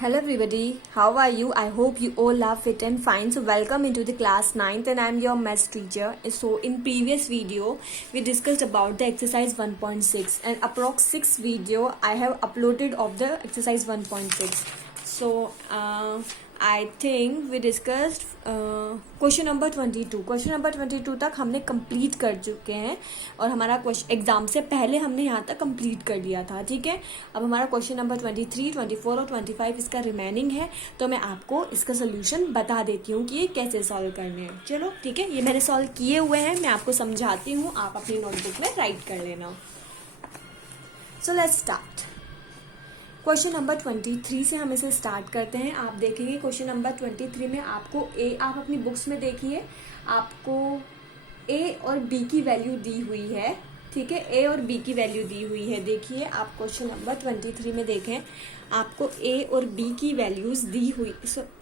Hello everybody, how are you? I hope you all are fit and fine. So welcome into the class 9th and I am your maths teacher. So in previous video, we discussed about the exercise 1.6 and approx 6 video I have uploaded of the exercise 1.6. So I think we discussed question number 22. Question number 22 तक हमने complete कर चुके हैं और हमारा question exam से पहले हमने यहाँ तक कंप्लीट कर लिया था. ठीक है, अब हमारा क्वेश्चन नंबर 23, 24 और 25 इसका रिमेनिंग है. तो मैं आपको इसका सोल्यूशन बता देती हूँ कि ये कैसे सॉल्व करने हैं. चलो ठीक है, ये मैंने सॉल्व किए हुए हैं, मैं आपको समझाती हूँ, आप अपनी नोटबुक में राइट कर लेना. So let's start. Question number 23 से हम इसे स्टार्ट करते हैं. आप देखेंगे क्वेश्चन नंबर 23 में आपको आप अपनी बुक्स में देखिए, आपको ए और बी की वैल्यू दी हुई है. ठीक है, ए और बी की वैल्यू दी हुई है. देखिए आप क्वेश्चन नंबर 23 में देखें, आपको ए और बी की वैल्यूज दी हुई,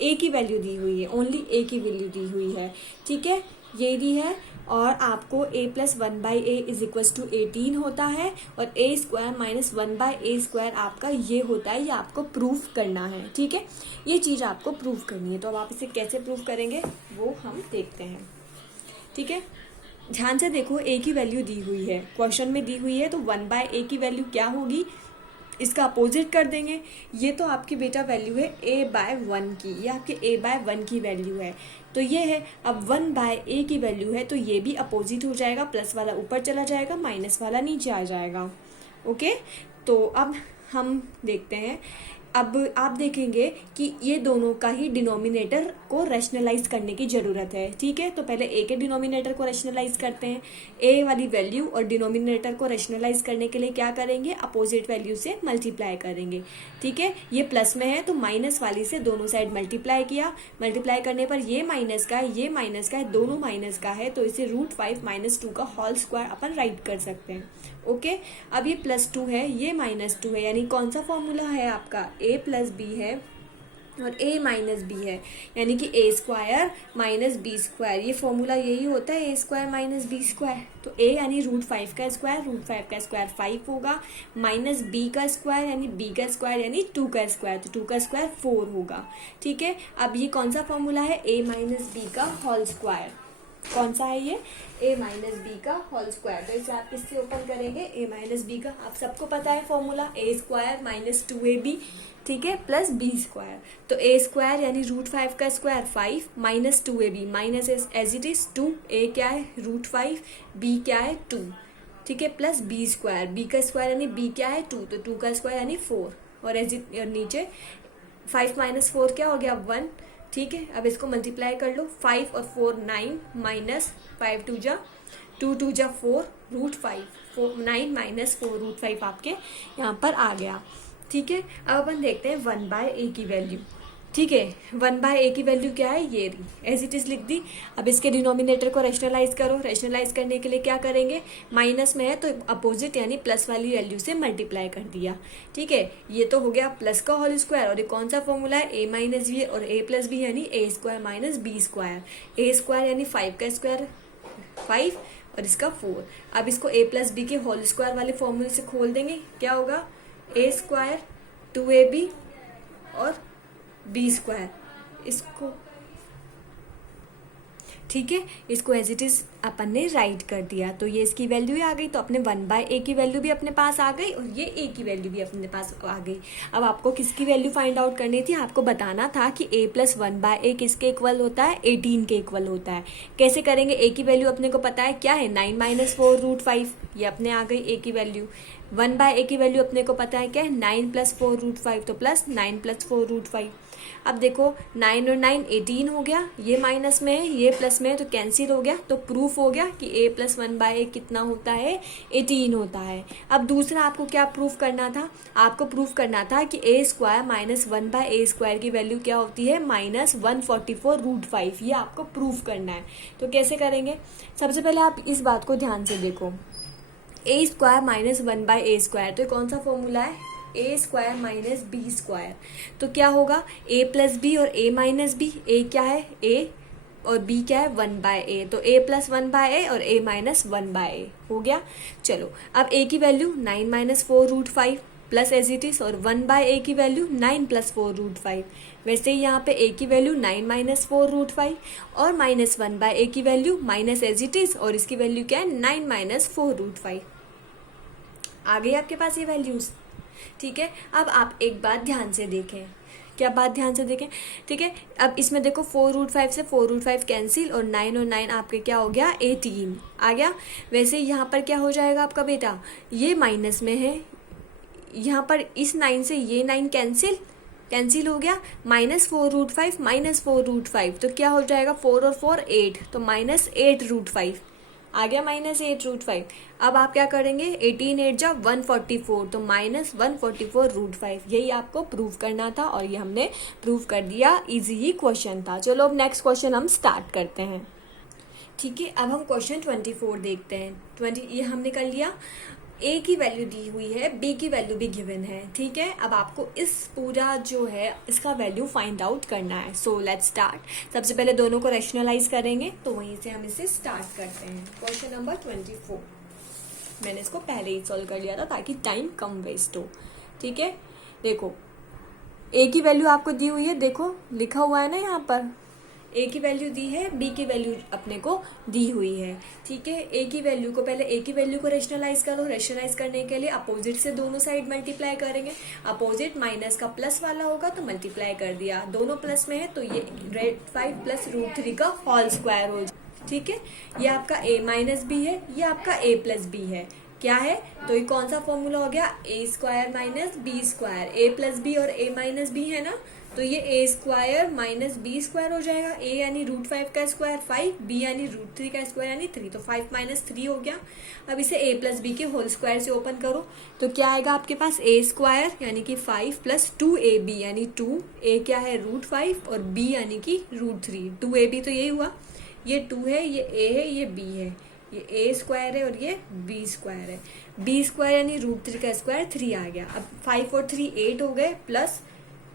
ए की वैल्यू दी हुई है, ओनली ए की वैल्यू दी हुई है. ठीक है, ये दी है और आपको a plus 1/a is equals to 18 होता है और a square minus 1/a square आपका ये होता है. ये आपको प्रूफ करना है. ठीक है, ये चीज़ आपको प्रूफ करनी है. तो अब आप इसे कैसे प्रूफ करेंगे वो हम देखते हैं. ठीक है, ध्यान से देखो, a की वैल्यू दी हुई है, क्वेश्चन में दी हुई है, तो 1/a की वैल्यू क्या होगी, इसका अपोजिट कर देंगे. ये तो आपकी बेटा वैल्यू है a/1 की, ये आपके a/1 की वैल्यू है. तो ये है, अब 1/a की वैल्यू है तो ये भी अपोजिट हो जाएगा, प्लस वाला ऊपर चला जाएगा, माइनस वाला नीचे आ जाएगा. ओके, तो अब हम देखते हैं. अब आप देखेंगे कि ये दोनों का ही डिनोमिनेटर को रैशनलाइज करने की ज़रूरत है. ठीक है, तो पहले ए के डिनोमिनेटर को रैशनलाइज करते हैं. ए वाली वैल्यू और डिनोमिनेटर को रैशनलाइज करने के लिए क्या करेंगे, अपोजिट वैल्यू से मल्टीप्लाई करेंगे. ठीक है, ये प्लस में है तो माइनस वाली से दोनों साइड मल्टीप्लाई किया. मल्टीप्लाई करने पर ये माइनस का है, ये माइनस का है, दोनों माइनस का है, तो इसे √5 - 2 का होल स्क्वायर अपन राइट कर सकते हैं. ओके, अब ये +2 है, ये -2 है, यानी कौन सा फॉर्मूला है आपका, a प्लस बी है और a माइनस बी है, यानी कि a square minus B square. ये फॉर्मूला यही होता है, a square minus B square. तो a यानी √5 का स्क्वायर, √5 का स्क्वायर 5 होगा, माइनस b का स्क्वायर यानी b का स्क्वायर यानी 2 का स्क्वायर, तो 2 का स्क्वायर 4 होगा. ठीक है, अब ये कौन सा फॉर्मूला है, a माइनस बी का होल स्क्वायर. कौन सा है ये, a माइनस बी का होल स्क्वायर. तो इसे आप किससे ओपन करेंगे, a माइनस बी का. आप सबको पता है formula, a square minus 2ab, ठीक है, प्लस b स्क्वायर. तो a स्क्वायर यानी √5 का square 5 minus 2ab, minus as it is 2, a क्या है √5, b क्या है 2. ठीक है, प्लस b स्क्वायर, b का स्क्वायर यानी b क्या है 2, तो 2 का स्क्वायर यानी 4 और एज इट नीचे 5 - 4 क्या हो गया 1. ठीक है, अब इसको मल्टीप्लाई कर लो, 5 और 4 9 माइनस 5 2 जा 2 2 जा 4 √5 9 माइनस 4 √5 आपके यहाँ पर आ गया. ठीक है, अब अपन देखते हैं 1/a की वैल्यू. ठीक है, 1/a की वैल्यू क्या है, ये रही, एज इट इज लिख दी. अब इसके डिनोमिनेटर को रैशनलाइज करो. रैशनलाइज करने के लिए क्या करेंगे, माइनस में है तो अपोजिट यानी प्लस वाली वैल्यू से मल्टीप्लाई कर दिया. ठीक है, ये तो हो गया प्लस का होल स्क्वायर और ये कौन सा फॉर्मूला है, a माइनस बी और a प्लस बी यानी a square minus B square. a square यानी 5 का स्क्वायर 5 और इसका 4. अब इसको a प्लस बी के होल स्क्वायर वाले फॉर्मूले से खोल देंगे, क्या होगा, a स्क्वायर 2ab और बी स्क्वायर. इसको ठीक है, इसको एज इट इज अपन ने राइट कर दिया. तो ये इसकी वैल्यू आ गई, तो अपने 1/a की वैल्यू भी अपने पास आ गई और ये a की वैल्यू भी अपने पास आ गई. अब आपको किसकी वैल्यू फाइंड आउट करनी थी, आपको बताना था कि a प्लस 1/a किसके इक्वल होता है, 18 के इक्वल होता है. कैसे करेंगे, a की वैल्यू अपने को पता है क्या है, 9 माइनस 4 √5, ये अपने आ गई a की वैल्यू. 1/a की वैल्यू अपने को पता है क्या है, 9 + 4 √5, तो प्लस 9 + 4 √5. अब देखो 9 और 9 18 हो गया, ये माइनस में है ये प्लस में है तो कैंसिल हो गया. तो प्रूफ हो गया कि a प्लस 1/a कितना होता है, 18 होता है. अब दूसरा आपको क्या प्रूफ करना था, आपको प्रूफ करना था कि a square minus 1/a square की वैल्यू क्या होती है, -144 √5. ये आपको प्रूफ करना है. तो कैसे करेंगे, सबसे पहले आप इस बात को ध्यान से देखो, a square minus 1/a square, तो कौन सा फॉर्मूला है, a square minus B square. तो क्या होगा, a प्लस बी और a माइनस बी. a क्या है, a और b क्या है, 1/a. तो a प्लस 1/a और a माइनस 1/a हो गया. चलो अब a की value 9 - 4 √5, plus as it is, और 1/a की वैल्यू 9 + 4√5। वैसे ही यहाँ पे a की वैल्यू 9 - 4√5 और -1/a की value minus as it is, और इसकी वैल्यू क्या है 9 - 4√5। आ गई आपके पास ये वैल्यूज। ठीक है, अब आप एक बात ध्यान से देखें। क्या बात ध्यान से देखें? ठीक है, अब इसमें देखो 4√5 से 4√5 कैंसिल, और 9 और 9 आपके क्या हो गया 18 आ गया। वैसे यहाँ पर क्या हो जाएगा आपका बेटा, ये माइनस में है, यहाँ पर इस 9 से ये 9 कैंसिल हो गया, -4√5 -4√5 तो क्या हो जाएगा 4 और 4 8, तो -8√5 आ गया, -8√5। अब आप क्या करेंगे 18 8 जा 144, तो -144√5। यही आपको प्रूव करना था और ये हमने प्रूव कर दिया। इजी ही क्वेश्चन था। चलो अब नेक्स्ट क्वेश्चन हम स्टार्ट करते हैं। ठीक है, अब हम क्वेश्चन 24 देखते हैं। 20 ये हमने कर लिया। ए की वैल्यू दी हुई है, बी की वैल्यू भी गिवन है। ठीक है, अब आपको इस पूरा जो है इसका वैल्यू फाइंड आउट करना है। So let's start. सबसे पहले दोनों को रैशनलाइज करेंगे, तो वहीं से हम इसे स्टार्ट करते हैं। क्वेश्चन नंबर 24 मैंने इसको पहले ही सॉल्व कर लिया था ताकि टाइम कम वेस्ट हो। ठीक है, देखो ए की वैल्यू आपको दी हुई है, देखो लिखा हुआ है ना यहाँ पर, ए की वैल्यू दी है, बी की वैल्यू अपने को दी हुई है। ठीक है, ए की वैल्यू को पहले ए की वैल्यू को रेशनलाइज करो। रेशनलाइज करने के लिए अपोजिट से दोनों साइड मल्टीप्लाई करेंगे। अपोजिट माइनस का प्लस वाला होगा तो मल्टीप्लाई कर दिया, दोनों प्लस में है तो ये 5 + √3 का होल स्क्वायर हो जाए। ठीक है, ये आपका a - b है, ये आपका a + b है। क्या है तो ये कौन सा फॉर्मूला हो गया, a² - b²। a + b और a - b है ना, तो ये a² - b² हो जाएगा। a यानी √5 का स्क्वायर 5, b यानी √3 का स्क्वायर यानी 3, तो 5 - 3 हो गया। अब इसे a + b के होल स्क्वायर से ओपन करो तो क्या आएगा आपके पास a² यानी कि 5 + 2ab यानी 2, a क्या है √5 और b यानी कि √3, 2ab तो यही हुआ। ये 2 है, ये a है, ये b है, ये a² है और ये b² है। b² यानी √3 का स्क्वायर 3 आ गया। अब 5 और 3 8 हो गए, प्लस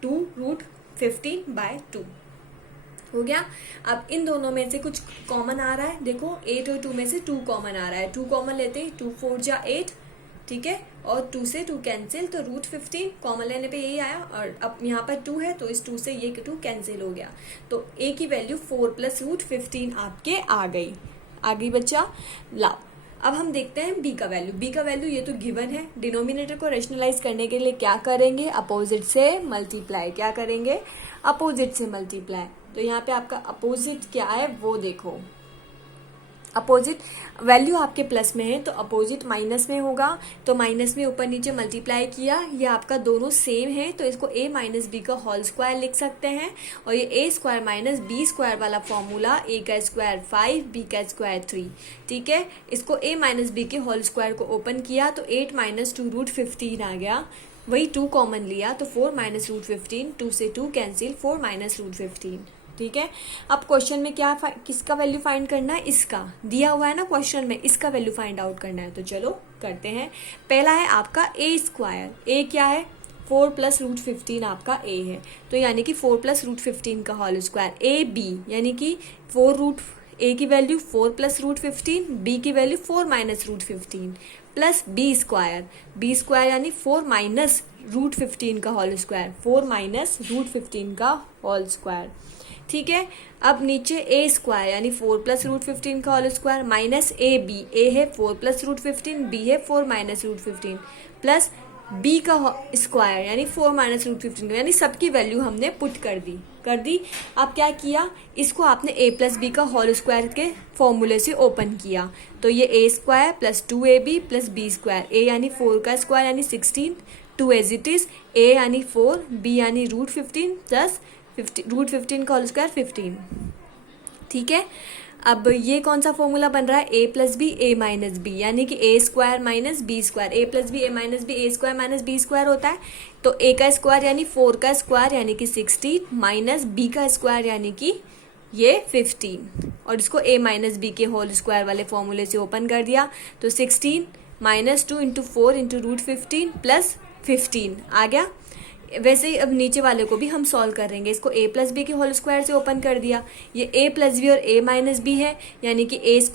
2√15/2 हो गया। अब इन दोनों में से कुछ कॉमन आ रहा है, देखो 8 और 2 में से 2 कॉमन आ रहा है। 2 कॉमन लेते ही 2 4 जा 8। ठीक है, और 2 से 2 कैंसिल, तो √15 कॉमन लेने पे यही आया। और अब यहाँ पर 2 है तो इस 2 से ये 2 कैंसिल हो गया, तो a की वैल्यू 4 + √15 आपके आ गई बच्चा। लाओ अब हम देखते हैं b का वैल्यू। b का वैल्यू ये तो गिवन है। डिनोमिनेटर को रेशनलाइज करने के लिए क्या करेंगे, अपोजिट से मल्टीप्लाई। क्या करेंगे, अपोजिट से मल्टीप्लाई। तो यहाँ पे आपका अपोजिट क्या है वो देखो, अपोजिट वैल्यू आपके प्लस में है तो अपोजिट माइनस में होगा, तो माइनस में ऊपर नीचे मल्टीप्लाई किया। ये आपका दोनों सेम है तो इसको a - b का होल स्क्वायर लिख सकते हैं। और ये a² - b² वाला फॉर्मूला, a का स्क्वायर 5, b का स्क्वायर 3। ठीक है, इसको a - b के होल स्क्वायर को ओपन किया तो 8 - 2√15 आ गया। वही 2 कॉमन लिया तो 4 - √15, 2 से 2 कैंसिल, 4 - √15। ठीक है, अब क्वेश्चन में क्या किसका वैल्यू फाइंड करना है, इसका दिया हुआ है ना क्वेश्चन में, इसका वैल्यू फाइंड आउट करना है। तो चलो करते हैं। पहला है आपका a²। a क्या है 4 + √15 आपका a है, तो यानी कि 4 + √15 का होल स्क्वायर। ab यानी कि a की वैल्यू 4 + √15, b की वैल्यू 4 - √15 प्लस b² यानी 4 - √15 का होल स्क्वायर, 4 - √15 का होल स्क्वायर। ठीक है, अब नीचे a² यानी 4 + √15 का whole square minus ab, a है 4 + √15, b है 4 - √15 प्लस b का स्क्वायर यानी 4 - √15, यानी सबकी वैल्यू हमने पुट कर दी। अब क्या किया, इसको आपने a + b का होल स्क्वायर के फॉर्मूले से ओपन किया, तो ये a² + 2ab + b², a यानी 4 का स्क्वायर यानी 16, 2 एज इट इज, a यानी 4, b यानी √15 प्लस √15 का होल स्क्वायर 15। ठीक है, अब ये कौन सा फॉर्मूला बन रहा है, a + b a - b यानी कि a² - b², a + b a - b a² - b² होता है। तो a का स्क्वायर यानी 4 का स्क्वायर यानी कि 16 माइनस b का स्क्वायर यानी कि ये 15, और इसको a - b के होल स्क्वायर वाले फॉर्मूले से ओपन कर दिया तो 16 - 2 × 4 × √15 प्लस 15 आ गया। वैसे ही अब नीचे वाले को भी हम सॉल्व करेंगे, इसको a + b के होल स्क्वायर से ओपन कर दिया। ये a + b और a - b है यानी कि a² -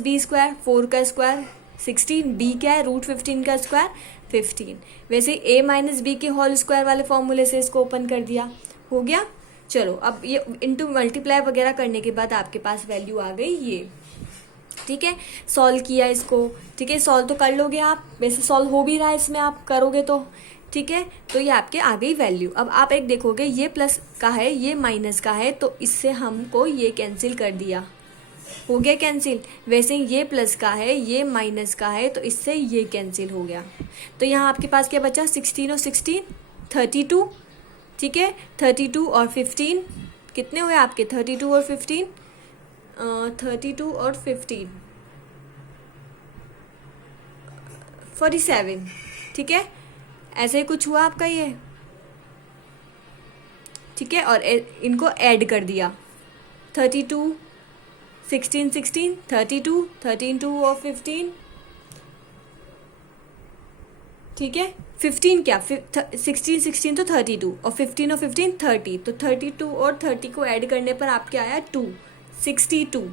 b², 4 का स्क्वायर 16, b क्या है √15 का स्क्वायर 15। वैसे a माइनस बी के होल स्क्वायर वाले फॉर्मूले से इसको ओपन कर दिया, हो गया। चलो अब ये इंटू मल्टीप्लाई वगैरह करने के बाद आपके पास वैल्यू आ गई ये, ठीक है। सॉल्व किया इसको, ठीक है, सॉल्व तो कर लोगे आप, वैसे सॉल्व हो भी रहा है इसमें आप करोगे तो, ठीक है। तो ये आपके आ गई वैल्यू। अब आप एक देखोगे ये प्लस का है ये माइनस का है, तो इससे हमको ये कैंसिल कर दिया, हो गया कैंसिल। वैसे ये प्लस का है ये माइनस का है, तो इससे ये कैंसिल हो गया। तो यहाँ आपके पास क्या बचा, 16 और 16 32, ठीक है। 32 और 15 कितने हुए आपके, 32 और 15 32 और 15 47, ठीक है। ऐसे ही कुछ हुआ आपका ये, ठीक है। और इनको ऐड कर दिया, 32 16 16 32 13 2 और 15, ठीक है। 15 क्या 16 16 तो 32 और 15 और 15 30, तो 32 और 30 को ऐड करने पर आपके आया 2 62,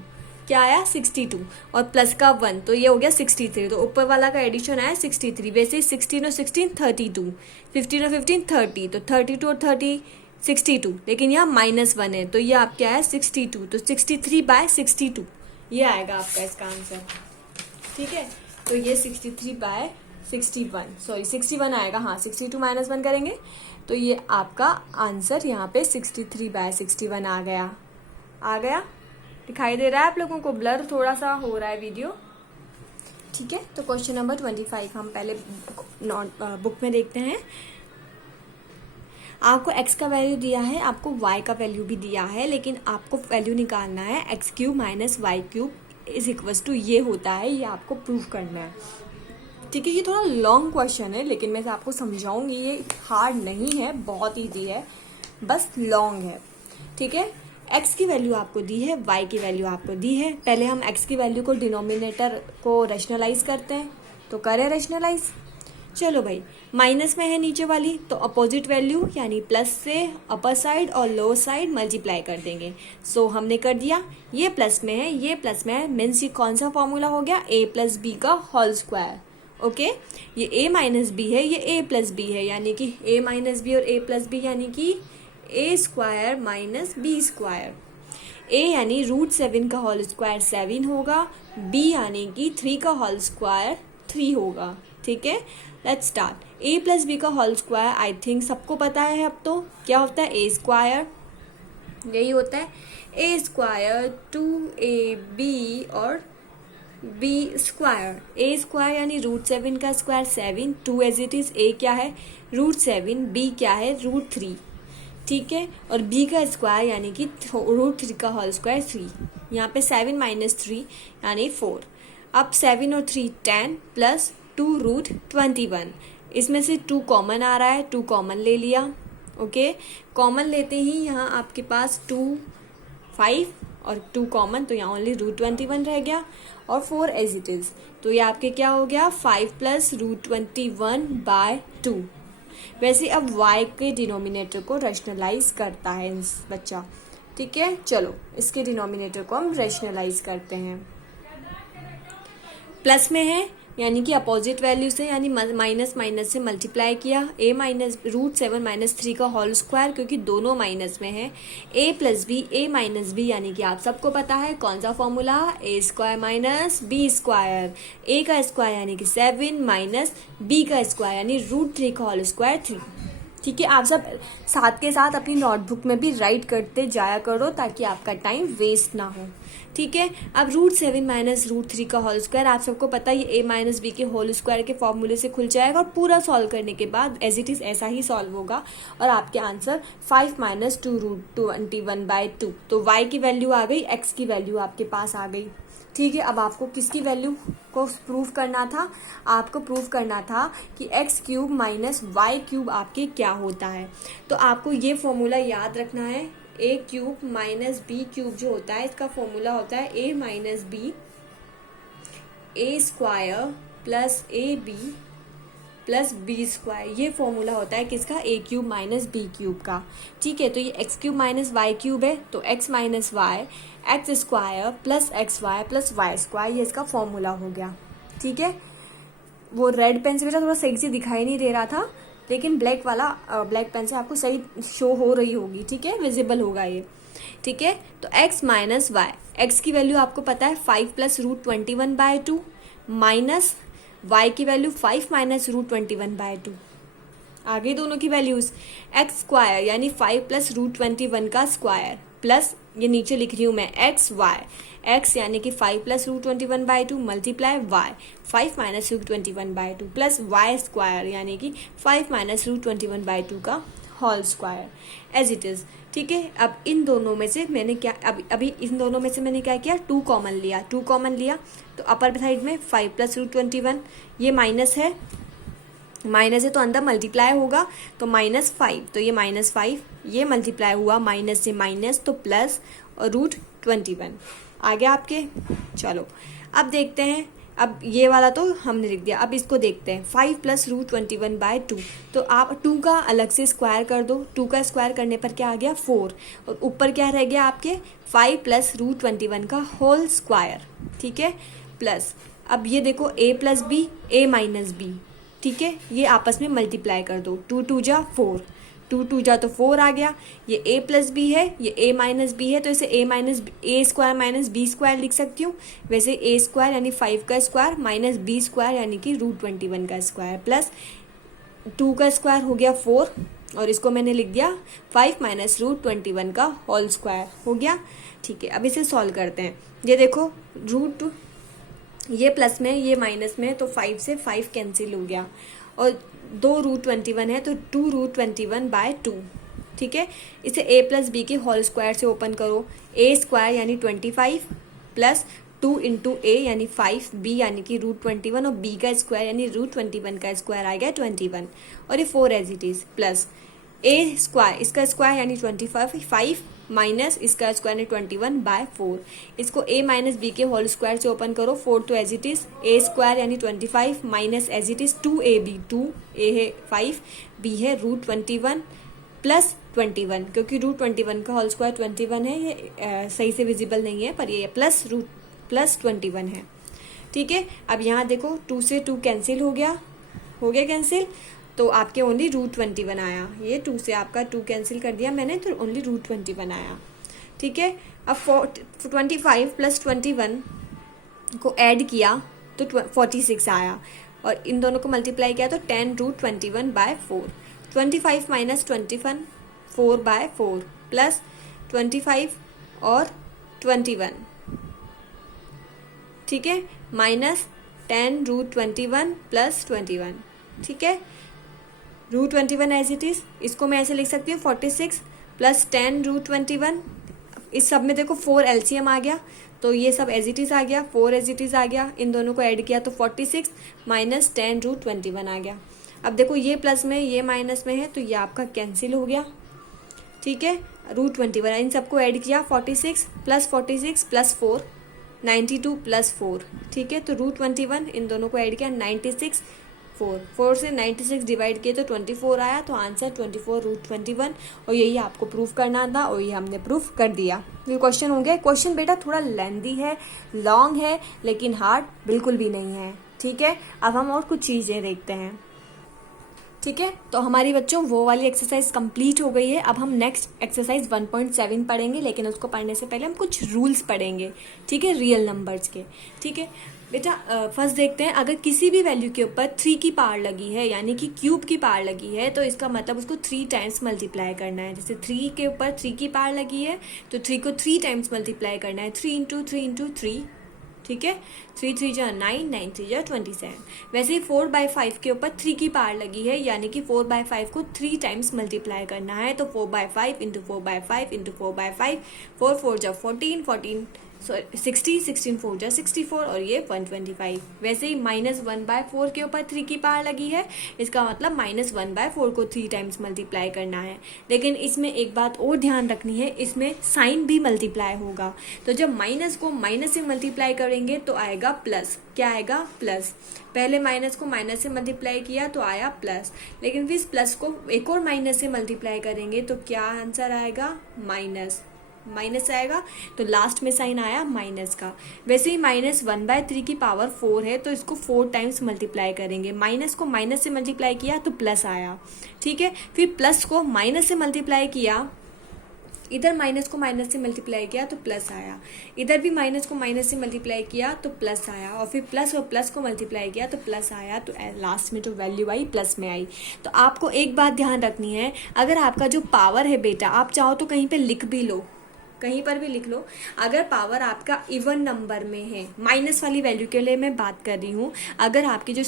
क्या आया 62 और प्लस का 1, तो ये हो गया 63। तो ऊपर वाला का एडिशन आया 63। वैसे 16 और 16 32, 15 और 15 30, तो 32 और 30 62, लेकिन यहाँ -1 है, तो ये आपके आया 62, तो 63/62 ये आएगा आपका इसका आंसर, ठीक है। तो ये 63/61 सॉरी 61 आएगा, हाँ 62 -1 करेंगे तो ये आपका आंसर यहाँ पे 63/61 आ गया। दिखाई दे रहा है आप लोगों को, ब्लर थोड़ा सा हो रहा है वीडियो, ठीक है। तो क्वेश्चन नंबर 25 हम पहले बुक में देखते हैं। आपको x का वैल्यू दिया है, आपको y का वैल्यू भी दिया है, लेकिन आपको वैल्यू निकालना है x³ - y³ = ये होता है, ये आपको प्रूव करना है, ठीक है। ये थोड़ा लॉन्ग क्वेश्चन है, लेकिन मैं आपको समझाऊंगी, ये हार्ड नहीं है, बहुत ईजी है, बस लॉन्ग है, ठीक है। x की वैल्यू आपको दी है, y की वैल्यू आपको दी है। पहले हम x की वैल्यू को डिनोमिनेटर को रैशनलाइज करते हैं, तो करें रैशनलाइज। चलो भाई, माइनस में है नीचे वाली, तो अपोजिट वैल्यू यानी प्लस से अपर साइड और लोअर साइड मल्टीप्लाई कर देंगे। सो हमने कर दिया, ये प्लस में है ये प्लस में है, मीन्स ये कौन सा फॉर्मूला हो गया, a + b का होल स्क्वायर, ओके। ये a - b है, ये a + b है, यानी कि a - b और a + b यानी कि a² - b²। a यानी √7 का होल स्क्वायर 7 होगा, b यानी कि 3 का होल स्क्वायर 3 होगा, ठीक है। Let's start. a + b का होल स्क्वायर आई थिंक सबको पता है अब तो, क्या होता है a², यही होता है a² 2ab और b² a² यानी √7 का square 7, 2 as it is, a क्या है √7, b क्या है √3, ठीक है। और b का स्क्वायर यानी कि √3 का होल स्क्वायर 3, यहाँ पे 7 - 3 यानी 4। अब 7 और 3 10 प्लस 2√21, इसमें से 2 कॉमन आ रहा है, 2 कॉमन ले लिया, ओके। कॉमन लेते ही यहाँ आपके पास 2 5 और 2 कॉमन, तो यहाँ ओनली √21 रह गया और 4 एज इट इज, तो ये आपके क्या हो गया 5 + √21/2। वैसे अब y के डिनोमिनेटर को रैशनलाइज करता है बच्चा, ठीक है। चलो इसके डिनोमिनेटर को हम रैशनलाइज करते हैं। प्लस में है यानी कि अपोजिट वैल्यू से, यानी माइनस माइनस से मल्टीप्लाई किया, a - √7 - 3 का होल स्क्वायर, क्योंकि दोनों माइनस में है, a + b a - b यानी कि आप सबको पता है कौन सा फॉर्मूला, a² - b², a का स्क्वायर यानी कि 7 माइनस b का स्क्वायर यानी √3 का होल स्क्वायर 3, ठीक है। आप सब साथ के साथ अपनी नोटबुक में भी राइट करते जाया करो ताकि आपका टाइम वेस्ट ना हो, ठीक है। अब √7 - √3 का होल स्क्वायर आप सबको पता है, ये a - b के होल स्क्वायर के फॉर्मूले से खुल जाएगा, और पूरा सॉल्व करने के बाद एज इट इज ऐसा ही सॉल्व होगा, और आपके आंसर 5 - 2√21/2। तो y की वैल्यू आ गई, x की वैल्यू आपके पास आ गई, ठीक है। अब आपको किसकी वैल्यू को प्रूव करना था, आपको प्रूव करना था कि x³ - y³ आपके क्या होता है। तो आपको ये फॉर्मूला याद रखना है, a³ - b³ जो होता है इसका फॉर्मूला होता है a - b a² + ab + b², ये फॉर्मूला होता है किसका, a³ - b³ का, ठीक है। तो ये x³ - y³ है, तो x - y x² + xy + y², ये इसका फॉर्मूला हो गया, ठीक है। वो रेड पेन से बेटा थोड़ा सही से दिखाई नहीं दे रहा था, लेकिन ब्लैक पेन से आपको सही शो हो रही होगी, ठीक है, विजिबल होगा ये, ठीक है। तो x माइनस वाई, एक्स की वैल्यू आपको पता है 5 प्लस रूट 21/2 माइनस y की वैल्यू 5 माइनस रूट 21/2। आगे दोनों की वैल्यूज एक्स स्क्वायर यानी 5 प्लस रूट 21 का स्क्वायर प्लस ये नीचे लिख रही हूँ मैं एक्स वाई, एक्स यानी कि 5 plus root 21/2 multiply Y 5 minus root 21/2 plus Y square यानी कि 5 माइनस रूट 21/2 का whole square as it is, ठीक है। अब इन दोनों में से मैंने क्या अभी इन दोनों में से मैंने क्या किया, 2 कॉमन लिया तो अपर साइड में 5 प्लस रूट 21, ये माइनस है तो अंदर मल्टीप्लाई होगा तो -5, तो ये -5 ये मल्टीप्लाई हुआ माइनस से माइनस तो प्लस और रूट 21 आ गया आपके। चलो अब देखते हैं, अब ये वाला तो हमने लिख दिया, अब इसको देखते हैं 5 प्लस रूट 21/2, तो आप 2 का अलग से स्क्वायर कर दो, 2 का स्क्वायर करने पर क्या आ गया 4 और ऊपर क्या रह गया आपके 5 प्लस रूट 21 का होल स्क्वायर, ठीक है, प्लस अब ये देखो a plus B a minus B, ठीक है, ये आपस में मल्टीप्लाई कर दो, 2 2 जा 4, 2 2 जा तो 4 आ गया, ये a प्लस बी है ये a माइनस बी है तो इसे a square minus B square लिख सकती हूँ, वैसे a स्क्वायर यानी 5 का स्क्वायर माइनस बी स्क्वायर यानी कि रूट 21 का स्क्वायर प्लस 2 का स्क्वायर हो गया 4 और इसको मैंने लिख दिया 5 माइनस रूट 21 का होल स्क्वायर हो गया, ठीक है। अब इसे सॉल्व करते हैं, ये देखो रूट ये प्लस में ये माइनस में तो 5 से 5 कैंसिल हो गया और 2 रूट 21 है तो 2 रूट 21/2, ठीक है। इसे a प्लस बी के होल स्क्वायर से ओपन करो, a स्क्वायर यानी 25 प्लस 2 इंटू a यानी 5, b यानी कि रूट 21 और b का स्क्वायर यानी रूट 21 का स्क्वायर आ गया 21 और ये 4 as it is plus a square इसका स्क्वायर यानी 25 माइनस इसका स्क्वायर यानी 21/4, इसको a माइनस बी के होल स्क्वायर से ओपन करो, 4 तो as it is a square यानी 25 minus as it is 2ab 2a है 5 b है रूट 21 प्लस 21, क्योंकि रूट 21 का होल स्क्वायर 21 है, ये सही से विजिबल नहीं है पर ये प्लस 21 है, ठीक है। अब यहाँ देखो 2 से 2 कैंसिल हो गया कैंसिल तो आपके ओनली रूट 21 आया, ये 2 से आपका 2 कैंसिल कर दिया मैंने तो ओनली रूट 21 आया, ठीक है। अब 25 प्लस 21 को ऐड किया तो 46 आया और इन दोनों को मल्टीप्लाई किया तो 10 रूट 21/4, 25 माइनस 21 4/4 प्लस 25 और 21, ठीक है, माइनस 10 रूट 21 प्लस 21, ठीक है, रूट 21 एज इट इज, इसको मैं ऐसे लिख सकती हूँ 46 प्लस 10 रूट 21, इस सब में देखो 4 एलसीएम आ गया तो ये सब एज इट इज आ गया, 4 एज इट इज आ गया, इन दोनों को ऐड किया तो 46 माइनस 10 रूट 21 आ गया। अब देखो ये प्लस में ये माइनस में है तो ये आपका कैंसिल हो गया, ठीक है, रूट 21 इन सबको ऐड किया 46 प्लस 4 92 प्लस 4, ठीक है, तो रूट 21 इन दोनों को ऐड किया 96 4 से 96 डिवाइड किए तो 24 आया, तो आंसर 24 रूट 21 और यही आपको प्रूफ करना था और ये हमने प्रूफ कर दिया। ये क्वेश्चन हो गया। क्वेश्चन बेटा थोड़ा लेंदी है, लॉन्ग है, लेकिन हार्ड बिल्कुल भी नहीं है, ठीक है। अब हम और कुछ चीज़ें देखते हैं, ठीक है। तो हमारी बच्चों वो वाली एक्सरसाइज कंप्लीट हो गई है। अब हम नेक्स्ट एक्सरसाइज 1.7 पढ़ेंगे, लेकिन उसको पढ़ने से पहले हम कुछ रूल्स पढ़ेंगे, ठीक है, रियल नंबर्स के, ठीक है बेटा। फर्स्ट देखते हैं, अगर किसी भी वैल्यू के ऊपर 3 की पावर लगी है यानी कि क्यूब की पावर लगी है तो इसका मतलब उसको 3 टाइम्स मल्टीप्लाई करना है। जैसे 3 के ऊपर 3 की पावर लगी है तो 3 को 3 टाइम्स मल्टीप्लाई करना है, 3 इंटू 3 इंटू 3, ठीक है, 3 3 जा 9, 9 3 जा 27। वैसे ही 4/5 के ऊपर 3 की पावर लगी है यानी कि 4/5 को 3 टाइम्स मल्टीप्लाई करना है तो 4/5 इंटू 4/5 इंटू 4/5, 4 4 जा 14, 14 60, 16 4 जा 64 और ये 125। वैसे ही -1/4 के ऊपर 3 की पावर लगी है, इसका मतलब -1/4 को 3 टाइम्स मल्टीप्लाई करना है। लेकिन इसमें एक बात और ध्यान रखनी है, इसमें साइन भी मल्टीप्लाई होगा, तो जब माइनस को माइनस से मल्टीप्लाई करेंगे तो आएगा प्लस। क्या आएगा? प्लस। पहले माइनस को माइनस से मल्टीप्लाई किया तो आया प्लस, लेकिन फिर इस प्लस को एक और माइनस से मल्टीप्लाई करेंगे तो क्या आंसर आएगा? माइनस। माइनस आएगा, तो लास्ट में साइन आया माइनस का। वैसे ही -1/3 की पावर 4 है, तो इसको 4 टाइम्स मल्टीप्लाई करेंगे। माइनस को माइनस से मल्टीप्लाई किया तो प्लस आया, ठीक है। फिर प्लस को माइनस से मल्टीप्लाई किया, इधर माइनस को माइनस से मल्टीप्लाई किया तो प्लस आया, इधर भी माइनस को माइनस से मल्टीप्लाई किया तो प्लस आया, और फिर प्लस और प्लस को मल्टीप्लाई किया तो प्लस आया, तो लास्ट में जो वैल्यू आई प्लस में आई। तो आपको एक बात ध्यान रखनी है, अगर आपका जो पावर है बेटा, आप चाहो तो कहीं पे लिख भी लो, कहीं पर भी लिख लो। अगर पावर आपका इवन नंबर में है, माइनस वाली वैल्यू के लिए मैं बात कर रही हूँ, अगर आपकी जो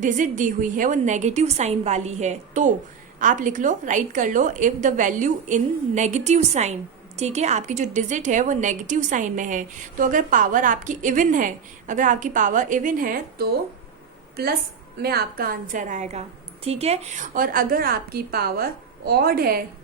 डिजिट दी हुई है वो नेगेटिव साइन वाली है, तो आप लिख लो, राइट कर लो, if the value in negative sign, ठीक है, आपकी जो डिजिट है वो नेगेटिव साइन में है। तो अगर पावर आपकी इवन है, अगर आपकी पावर इवन है तो प्लस में आपका आंसर आएगा, ठीक है। और अगर आपकी पावर ऑड है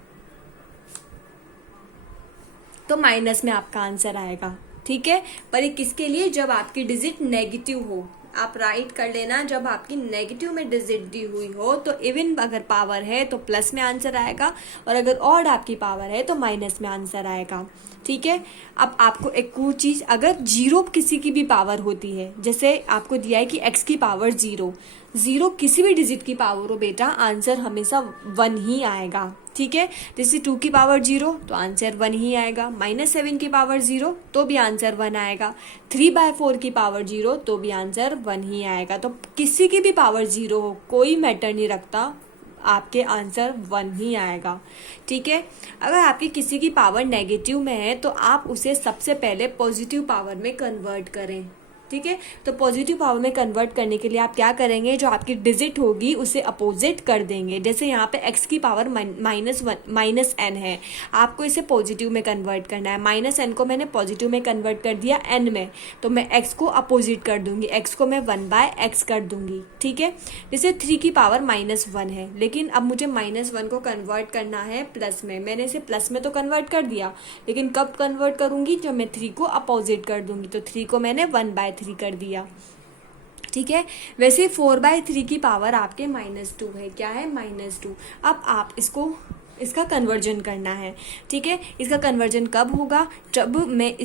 तो माइनस में आपका आंसर आएगा, ठीक है। पर ये किसके लिए, जब आपकी डिजिट नेगेटिव हो, आप राइट कर लेना, जब आपकी नेगेटिव में डिजिट दी हुई हो तो इवन अगर पावर है तो प्लस में आंसर आएगा, और अगर ऑड आपकी पावर है तो माइनस में आंसर आएगा, ठीक है। अब आपको एक और चीज, अगर जीरो किसी की भी पावर होती है, जैसे आपको दिया है कि x की पावर 0, जीरो किसी भी डिजिट की पावर हो बेटा, आंसर हमेशा 1 ही आएगा, ठीक है। जैसे 2 की पावर 0 तो आंसर 1 ही आएगा, -7 की पावर 0 तो भी आंसर 1 आएगा, 3/4 की पावर 0 तो भी आंसर 1 ही आएगा। तो किसी की भी पावर 0 हो, कोई मैटर नहीं रखता, आपके आंसर 1 ही आएगा, ठीक है। अगर आपकी किसी की पावर नेगेटिव में है तो आप उसे सबसे पहले पॉजिटिव पावर में कन्वर्ट करें, ठीक है। तो पॉजिटिव पावर में कन्वर्ट करने के लिए आप क्या करेंगे, जो आपकी डिजिट होगी उसे अपोजिट कर देंगे। जैसे यहाँ पे x की पावर -n है, आपको इसे पॉजिटिव में कन्वर्ट करना है, -n को मैंने पॉजिटिव में कन्वर्ट कर दिया n में, तो मैं x को अपोजिट कर दूंगी, x को मैं 1/x कर दूंगी, ठीक है। जैसे 3 की पावर -1 है, लेकिन अब मुझे -1 को कन्वर्ट करना है प्लस में, मैंने इसे प्लस में तो कन्वर्ट कर दिया, लेकिन कब कन्वर्ट करूंगी, जब मैं 3 को अपोजिट कर दूंगी, तो 3 को मैंने 1/3 कर दिया, ठीक है। वैसे 4/3 की पावर आपके -2 है, क्या है, -2। अब आप इसका कन्वर्जन करना है, ठीक है। इसका कन्वर्जन कब होगा, जब मैं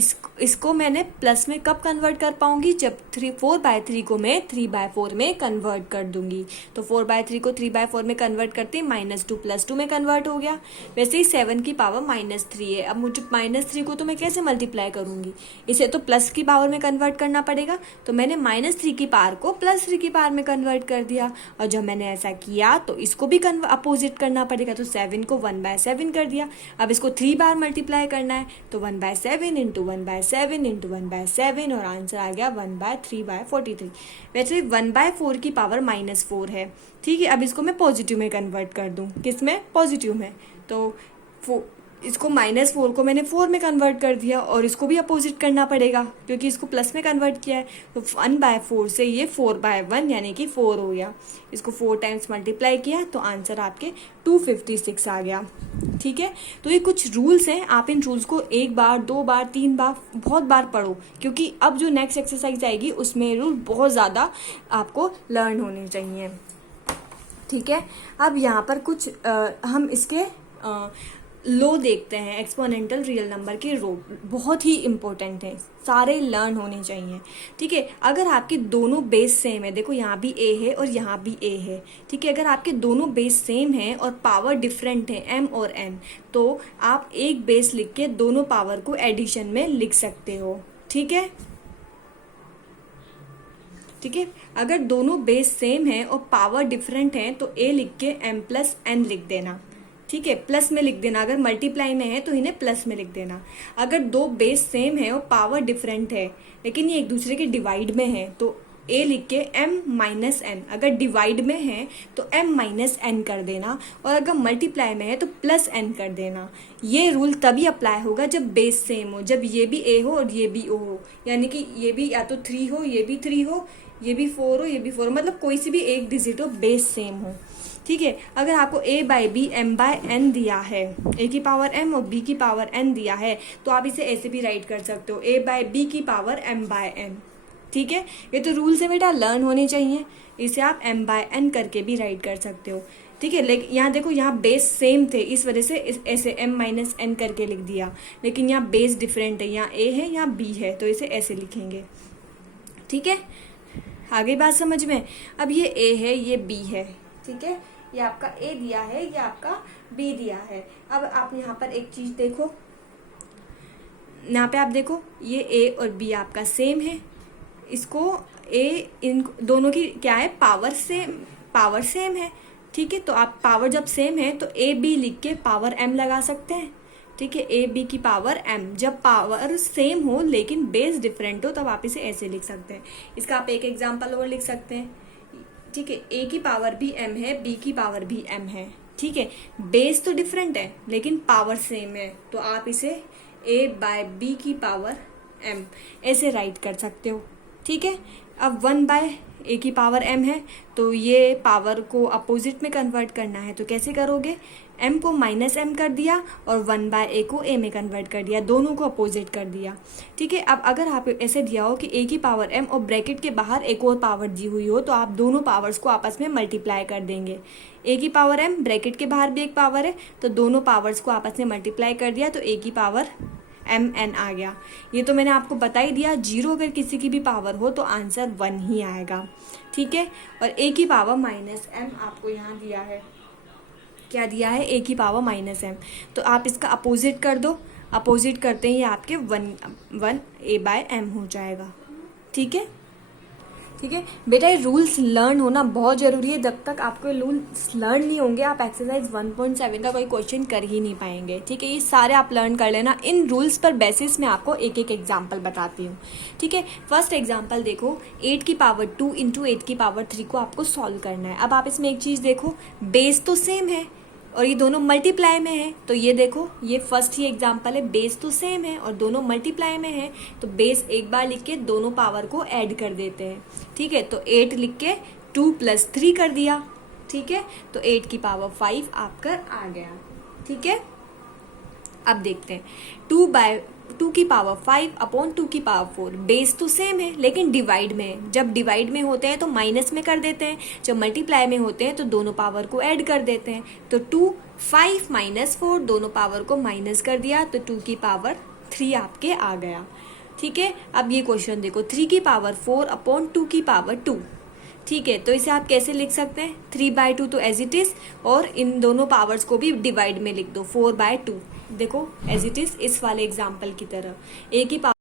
इसको मैंने प्लस में कब कन्वर्ट कर पाऊंगी, जब 4/3 को मैं 3/4 में कन्वर्ट कर दूंगी। तो 4/3 को 3/4 में कन्वर्ट करते -2 + 2 में कन्वर्ट हो गया। वैसे ही 7 की पावर -3 है, अब मुझे -3 को तो मैं कैसे मल्टीप्लाई करूंगी, इसे तो प्लस की पावर में कन्वर्ट करना पड़ेगा, तो मैंने -3 की पावर को +3 की पावर में कन्वर्ट कर दिया। और जब मैंने ऐसा किया तो इसको भी अपोजिट करना पड़ेगा, तो 7 को 1/7 कर दिया। अब इसको 3 बार मल्टीप्लाई करना है, तो 1/7 इंटू 1/7 इंटू 1/7, और आंसर आ गया 1/3/43। वैसे 1/4 की पावर -4 है, ठीक है। अब इसको मैं पॉजिटिव में कन्वर्ट कर दूं, किस में, पॉजिटिव में, तो इसको -4 को मैंने 4 में कन्वर्ट कर दिया, और इसको भी अपोजिट करना पड़ेगा क्योंकि इसको प्लस में कन्वर्ट किया है। तो 1/4 से ये 4/1 यानी कि 4 हो गया, इसको 4 टाइम्स मल्टीप्लाई किया तो आंसर आपके 256 आ गया, ठीक है। तो ये कुछ रूल्स हैं, आप इन रूल्स को 1 बार 2 बार 3 बार बहुत बार पढ़ो, क्योंकि अब जो नेक्स्ट एक्सरसाइज आएगी उसमें रूल बहुत ज़्यादा आपको लर्न होने चाहिए, ठीक है। अब यहाँ पर कुछ हम इसके लो देखते हैं, एक्सपोनेंटल रियल नंबर के रो बहुत ही इंपॉर्टेंट है, सारे लर्न होने चाहिए, ठीक है। अगर आपके दोनों बेस सेम है, देखो यहाँ भी a है और यहाँ भी a है, ठीक है। अगर आपके दोनों बेस सेम है और पावर डिफरेंट है m और n, तो आप एक बेस लिख के दोनों पावर को एडिशन में लिख सकते हो, ठीक है, ठीक है। अगर दोनों बेस सेम है और पावर डिफरेंट है तो a लिख के m + n लिख देना, ठीक है, प्लस में लिख देना। अगर मल्टीप्लाई में है तो इन्हें प्लस में लिख देना। अगर दो बेस सेम है और पावर डिफरेंट है लेकिन ये एक दूसरे के डिवाइड में है तो a लिख के m - n, अगर डिवाइड में है तो m - n कर देना, और अगर मल्टीप्लाई में है तो +n कर देना। ये रूल तभी अप्लाई होगा जब बेस सेम हो, जब ये भी a हो और ये भी o हो, यानी कि ये भी या तो 3 हो, ये भी 3 हो, ये भी 4 हो, ये भी 4 हो, मतलब कोई सी भी एक डिजिट हो, बेस सेम हो, ठीक है। अगर आपको a/b m/n दिया है, a की पावर m और b की पावर n दिया है, तो आप इसे ऐसे भी राइट कर सकते हो, a/b की पावर m/n, ठीक है। ये तो रूल से बेटा लर्न होने चाहिए, इसे आप m/n करके भी राइट कर सकते हो, ठीक है। लेकिन यहाँ देखो, यहाँ बेस सेम थे, इस वजह से ऐसे m माइनस n करके लिख दिया, लेकिन यहाँ बेस डिफरेंट है, यहाँ a है यहाँ b है, तो इसे ऐसे लिखेंगे। ठीक है, आगे बात समझ में। अब ये a है ये b है, ठीक है, ये आपका a दिया है, ये आपका b दिया है। अब आप यहाँ पर एक चीज देखो, यहाँ पे आप देखो ये a और b आपका सेम है, इसको इन दोनों की क्या है, पावर सेम है। ठीक है, तो आप पावर जब सेम है तो ए बी लिख के पावर m लगा सकते हैं। ठीक है, ए बी की पावर m, जब पावर सेम हो लेकिन बेस डिफरेंट हो तब आप इसे ऐसे लिख सकते हैं। इसका आप एक एग्जांपल और लिख सकते हैं। ठीक है, a की पावर भी m है, b की पावर भी m है। ठीक है, बेस तो डिफरेंट है लेकिन पावर सेम है, तो आप इसे a बाय b की पावर m ऐसे राइट कर सकते हो। ठीक है, अब 1 बाय a की पावर m है, तो ये पावर को अपोजिट में कन्वर्ट करना है, तो कैसे करोगे, m को माइनस m कर दिया और 1 बाय a को a में कन्वर्ट कर दिया, दोनों को अपोजिट कर दिया। ठीक है, अब अगर आप ऐसे दिया हो कि a की पावर m और ब्रैकेट के बाहर एक और पावर दी हुई हो, तो आप दोनों पावर्स को आपस में मल्टीप्लाई कर देंगे। a की पावर m, ब्रैकेट के बाहर भी एक पावर है, तो दोनों पावर्स को आपस में मल्टीप्लाई कर दिया, तो a की पावर mn आ गया। ये तो मैंने आपको बता ही दिया, 0 अगर किसी की भी पावर हो तो आंसर 1 ही आएगा। ठीक है, और a की पावर माइनस m आपको यहाँ दिया है, क्या दिया है, a की पावर माइनस m, तो आप इसका अपोजिट कर दो, अपोजिट करते ही आपके 1 a बाय m हो जाएगा। ठीक है, ठीक है बेटा, ये रूल्स लर्न होना बहुत जरूरी है। जब तक आपको रूल्स लर्न नहीं होंगे आप एक्सरसाइज 1.7 का कोई क्वेश्चन कर ही नहीं पाएंगे। ठीक है, ये सारे आप लर्न कर लेना। इन रूल्स पर बेसिस में आपको एक एक एग्जांपल बताती हूँ। ठीक है, फर्स्ट एग्जांपल देखो, 8 की पावर 2 इंटू 8 की पावर 3 को आपको सॉल्व करना है। अब आप इसमें एक चीज़ देखो, बेस तो सेम है और ये दोनों मल्टीप्लाई में है, तो ये देखो ये फर्स्ट ही एग्जांपल है, बेस तो सेम है और दोनों मल्टीप्लाई में है, तो बेस एक बार लिख के दोनों पावर को ऐड कर देते हैं। ठीक है, तो 8 लिख के 2 + 3 कर दिया। ठीक है, तो 8 की पावर 5 आपका आ गया। ठीक है, अब देखते हैं 2 की पावर 5 अपॉन 2 की पावर 4, बेस तो सेम है लेकिन डिवाइड में है। जब डिवाइड में होते हैं तो माइनस में कर देते हैं, जब मल्टीप्लाई में होते हैं तो दोनों पावर को ऐड कर देते हैं। तो 2 5 माइनस 4, दोनों पावर को माइनस कर दिया, तो 2 की पावर 3 आपके आ गया। ठीक है, अब ये क्वेश्चन देखो, 3 की पावर 4 अपॉन 2 की पावर 2। ठीक है, तो इसे आप कैसे लिख सकते हैं, 3/2 तो एज इट इज, और इन दोनों पावर्स को भी डिवाइड में लिख दो, 4/2। देखो एज इट इज, इस वाले एग्जाम्पल की तरह, a की पावर